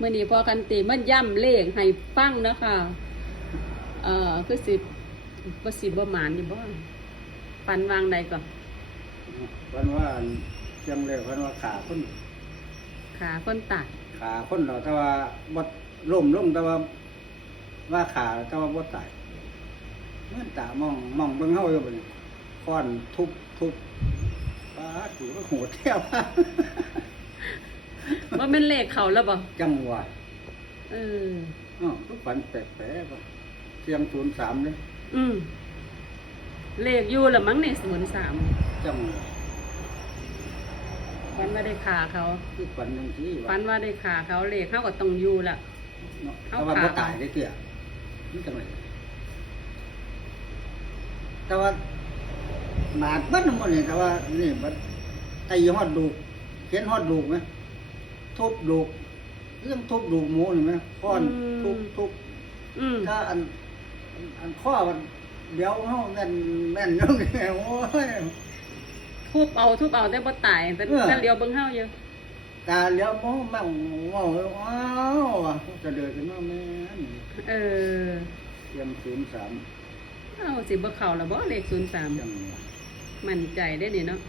มื่อนี้พอกันตีมันย่ำเลขให้ฟังนะคะเอ่อคือสิบ่สิบ่หมานอยู่บ่ฟันวางใดก่อนวันว่าเชียงเลยวันว่าขาคนขาคนตายขาคนเราแต่ว่าบ่ล่มลงแต่ว่า ว่าขาแต่ว่าบ่ตายเมื่อตามองมองเบิ่งเฮาอยู่บัดนี้ค้อนทุบทุบป้าดอยู่ก็โหดแท้ว่า ว่าแม่นเลขเขาแล้วบ่จังหวะเอออ้อฝันแปลกๆบ่เสียง03เด้อืมเลขอยู่ละมั้งในศูนย์สามจังหวะฟันว่าได้ขาเขาคือฝันจังซี่ฟันว่าได้ขาเขาเลขเขาก็ต้องอยู่ละเนาะเอาแต่ว่าขาบ่ตายได้เตี้ยนี่จังไดแต่ว่าหมาดเบัดหมดนี่แต่ว่านี่บัดไอ้ฮอดดูกเห็นฮอดดูกไหม ทุบดูกเรื่องทุบดูกหมูนี่ไหมค้อนทุบทุบอืมถ้าอันอันอันข้อมันเดี๋ยวเฮาแม่นแม่นอยู่นี่โอ้ย ทุบเอาทุบเอาแต่บ่ตายแต่เออ แต่เลียวเบิ่งเฮาอยู่ตาเลี้ยวมองมั่งมองว้าวจะเดินขึ้นมาแม่นเออเตรียมศูนย์สามเอาสิบ่เข้าละบ่เลขศูนย์สามจังหวะมั่นใจได้นี่เนาะ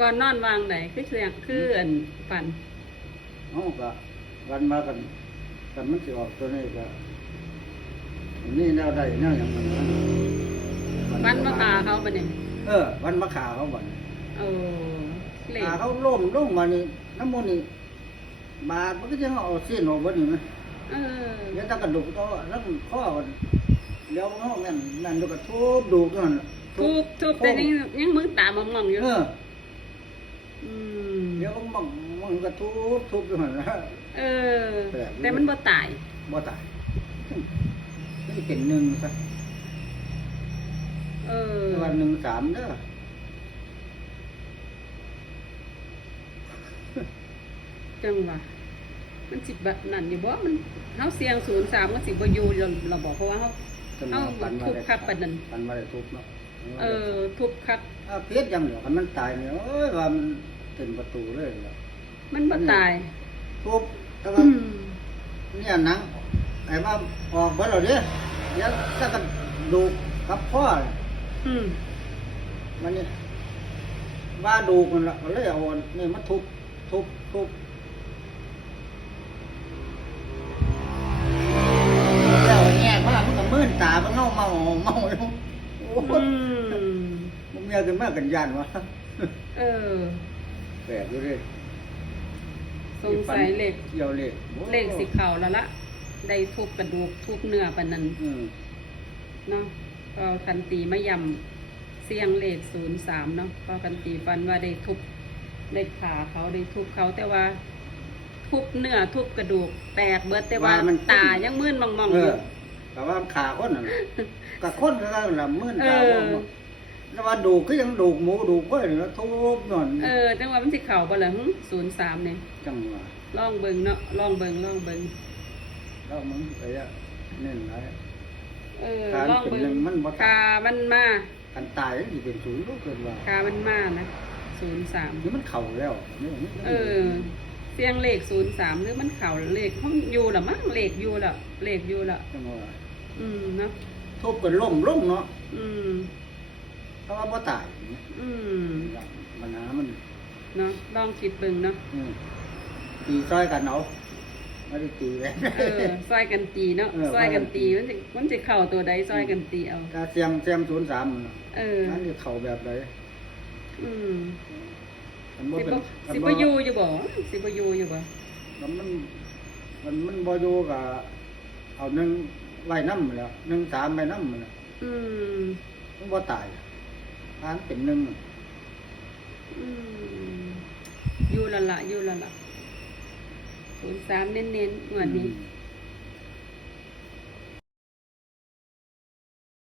ก่อนนอนวางไหนคือเสียงคืออันฝันเฮาก็วันมากันกันมันสิออกตัวนี้ก็อันนี่แนวใดแนวหยังมันนะฟันมาขาเขาปะเนี่ยเออ วันมาขาเขาบ่นโอ้เลขขาเขาล้มลงมานี่น้ำมันนี่บาดมันก็จะเอาเส้นออกบ่นี่มั้ยเออเดี๋ยวตากระดูกก็แล้วมันข้อมันเดี๋ยวเฮาแม่นแม่นดูก็ทุบดูกนั่นน่ะทุบทุบแต่ยังยังมือตามองมองๆอยู่ เอออืม เดี๋ยวมันมันก็ทุบทุบอยู่หั่นนะเออแปลกแต่มันบ่ตายบ่ตายนี่เป็นหนึ่งซะเออแต่ว่าหนึ่งสามเด้อจังหวะมันสิแบบนั่นอยู่บ่มันเฮาเสียงศูนย์สามมันสิบ่อยู่เราเราบอกเพราะว่าเฮาจนเอ้าปันทุบคักปานนั้นปันว่าได้ทุบเนาะ เออทุบคักถ้าเพียดยังเหลือคันมันตายเนี่ยเอ้ยว่ามันเต็มประตูเลยล่ะมันบ่ตายทุบแต่ว่าอืมเนี่ยหนังไอ้ว่าออกเบิดแล้วเด้เดี๋ยวถ้ากันดูกกับพ่อน่ะอืมมันนี่ว่าดูกมันละก็เลยเอาอันนี่มาทุบทุบทุบ มันเมียกันมากกันยันวะเออ แปลกอยู่เลยสงสัยเลขเกี่ยวเลขโอ้เลขสิเข่าแล้วละได้ทุบกระดูกทุบเนื้อปานนั้นอืมเนาะก็คันตีมะยำเสียงเลขศูนย์สามเนาะก็คันตีฟันว่าได้ทุบได้ขาเขาได้ทุบเขาแต่ว่า ทุบเนื้อทุบกระดูก แตกเบิดแต่ว่าตายังมืนมองๆเออยู่อแต่ว่าขาคนน่ะกับคนก็แล้วล่ะมื่นตาเออบ่บ่ แล้วว่าดูกก็ยังดูกหมูดูกก้อยนี่แล้วทุบนอนเออจังว่ามันสิเข่าบ่ล่ะศูนย์สามเนี่ยจังหวะลองเบิงเนาะลองเบิงลองเบิงแล้วมึงไปอะเน้นหลายเออการลองเบิเป็นหนึ่งงมันบ่ตายขามันมากันตายสิเป็นศูนย์ก็เกินว่าขามันมานะศูนย์สาม นี่มันเข่าแล้วนี่นี่เออเสียงเลขศูนย์สามหรือมันเข่าเลขห้องอยู่ละมั้งเลขอยู่ละเลขอยู่ละจังหวะอืมเนาะทุบกันล่มล่มเนาะอืม เพราะว่าบ่ตายอืมปัญหามันเนาะลองคิดเบิ่งเนาะอืมตีซอยกันเอาไม่ได้ตีเลย เออซอยกันตีเนาะเออ ซอยกันตีมันสิมันสิเข้าตัวใดซอยกันตีเอาถ้าเสียงเสียงศูนย์สามเออ นั่นจะเข่าแบบไหนอืมมันบ่สิเป็นบ่สิบ่อยู่อยู่บ่สิบ่อยู่อยู่บ่มันมันมันมันบ่อยู่กับเอาหนึ่งไว้น้ำแล้วหนึ่งสามไว้น้ำแล้วอืมมันบ่ตาย ทานเป็นหนึ่งอืมอยู่ละละอยู่ละละศูนย์สามเน้นๆงวดนี้ อืม